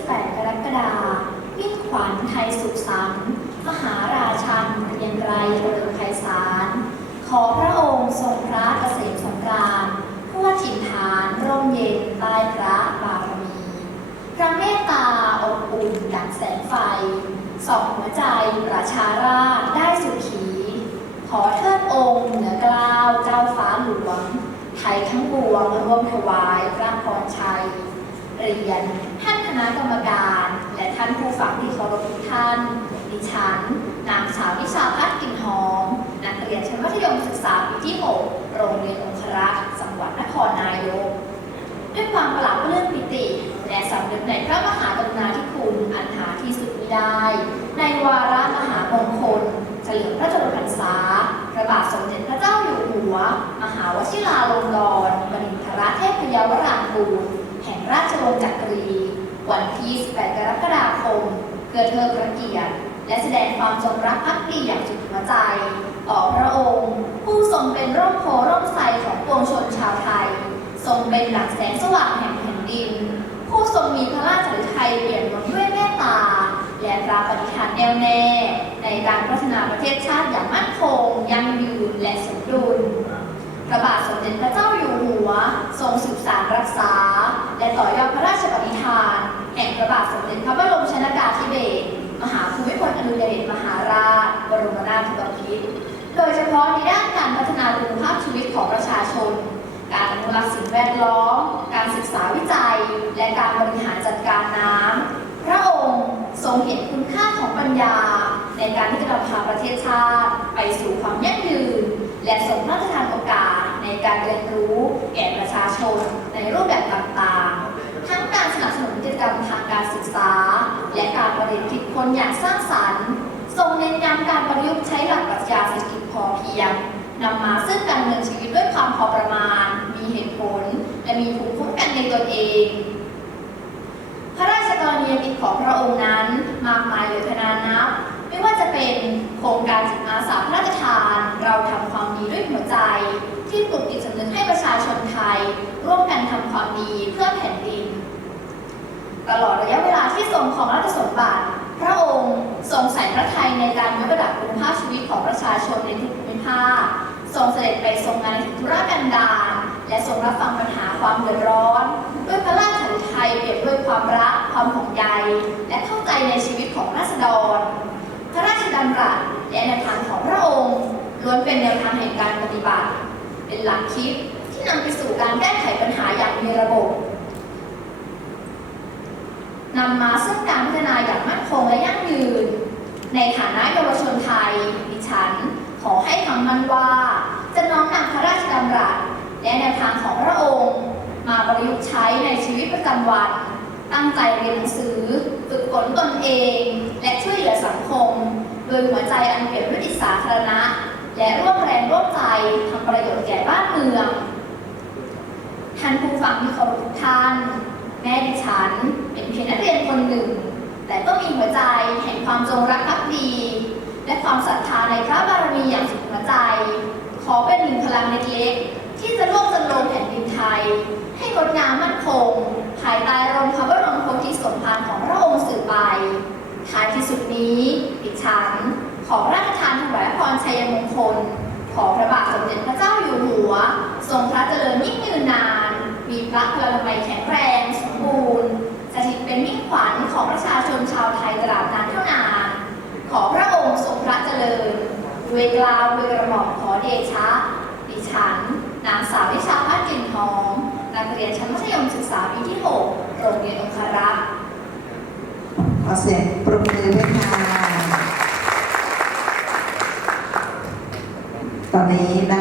18 กรกฎาคมมิ่งขวัญไทยสุขสันต์มหาราชันเรียนไรเริงไพศาล ขอพระองค์ทรงพระเกษมสำราญทั่วถิ่นฐานร่มเย็นใต้พระบารมีพระเมตตาอบอุ่นดังแสงไฟส่องหัวใจประชาราษฎร์ได้สุขี ขอเทิดองค์เหนือกล้าวเจ้าฟ้าหลวงไทยทั้งปวงร่วมถวายพระพรชัย เรียนท่าน ณะกรรมการ และท่านผู้ฟังที่เคารพทุกท่าน ดิฉัน นางสาวนิชาพัฒน์กลิ่นหอม นักเรียนชั้นมัธยมศึกษาปีที่ 6 โรงเรียนองครักษ์จังหวัดนครนายก ด้วยความปราบปลื้มปิติ และสำนึกในพระมหากรุณาธิคุณอันหาที่สุดมิได้ ในวาระมหามงคลเฉลิมพระชนมพรรษาพระบาทสมเด็จพระเจ้าอยู่หัว มหาวชิราลงกรณ์บดินทรเทพยวรางกูลแห่งราชวงศ์จักรี วันที่18กรกฎาคม เพื่อเทิดพระเกียรติ และแสดงความจงรักภักดีอย่างสุดหัวใจ ต่อพระองค์ ผู้ทรงเป็นร่มโพร่มไทรของปวงชนชาวไทย ทรงเป็นหลักแสงสว่างแห่งแผ่นดิน ผู้ทรงมีพระราชฤทัยเปลี่ยนล้นด้วยเมตตา และพระปฏิภาณแน่วแน่ในการพัฒนาประเทศชาติอย่างมั่น ฉพาะในด้านการพัฒนาคุณภาพชีวิตของประชาชน การอนุรักษ์สิ่งแวดล้อม การศึกษาวิจัย และการบริหารจัดการน้ำ พระองค์ทรงเห็นคุณค่าของปัญญา ในการที่จะนำพาประเทศชาติ ไปสู่ความยั่งยืน และทรงพรราชทานโอกาสในการเรียนรู้ แก่ประชาชนในรูปแบบต่างๆ ทั้งการสนับสนุนกิจกรรมทางการศึกษา และการประดิษฐ์คิดค้นอย่างสร้างสรรค์ทรงเน้น เพียงนำมาซึ่งการดำเนินชีวิตด้วยความพอประมาณ มีเหตุผล และมีภูมิคุ้มกันในตนเอง พระราชกรณียกิจของพระองค์นั้น มากมายเหลือขนานับ ไม่ว่าจะเป็นโครงการจิตอาสาพระราชทาน เราทำความดีด้วยหัวใจ ที่ปลุกจิตสำนึกให้ประชาชนไทย ร่วมกันทำความดีเพื่อแผ่นดิน ตลอดระยะเวลาที่ทรงของราชสมบัติ พระองค์ทรงใส่พระทัยในการยกระดับคุณภาพชีวิตของประชาชนในทุกภูมิภาคทรงเสด็จไปทรงงานในธุรกันดารและทรงรับฟังปัญหาความเดือดร้อน ด้วยพระราชฤทัยเปรียบด้วยความรักความห่วงใยและเข้าใจในชีวิตของราษฎร พระราชดำรัสและแนวทางของพระองค์ล้วนเป็นแนวทางแห่งการปฏิบัติ เป็นหลักคิดที่นำไปสู่การแก้ไขปัญหาอย่างมีระบบนำมาซึ่งการพัฒนาอย่าง งและยั่งยืน ในฐานะเยาวชนไทย ดิฉัน ขอให้คำมั่นว่า จะน้อมนำพระราชดำรัส และแนวทางของพระองค์ มาประยุกต์ใช้ในชีวิตประจำวัน ตั้งใจเรียนหนังสือ ฝึกฝนตนเอง และช่วยเหลือสังคม โดยหัวใจอันเปี่ยมด้วยจิตสาธารณะ และร่วมแรงร่วมใจทำประโยชน์แก่บ้านเมืองท่านผู้ฟังที่เคารพทุกท่าน แม่ดิฉัน เป็นเพียงนักเรียนคนหนึ่ง มีหัวใจแห่งความจงรักภักดี และความศรัทธาในพระบารมีอย่างสุดหัวใจ ขอเป็นหนึ่งพลังเล็กๆที่จะร่วมจันโลงแผ่นดินไทย ให้งดงามมั่นคง ภายใต้ร่มพระบรมโพธิสมภารของพระองค์สืบไปท้ายที่สุดนี้ดิฉันขอราชทานถวายพรชัยมงคล ขอพระบาทสมเด็จพระเจ้าอยู่หัว ทรงพระเจริญยิ่งยืนนาน มีพระพลานามัยแข็งแรงสมบูรณ์ นชาวไทยตราบนานเท่านาน ขอพระองค์ทรงพระเจริญเวกลาวเวกระหม่อมขอเดชะ ดิฉัน นางสาววิชาพัฒน์กลิ่นหอม นักเรียนชั้นมัธยมศึกษาปีที่ 6 โรงเรียนองคารักษ์ขอเสียงปรบมือด้วยค่ะ ตอนนี้นะ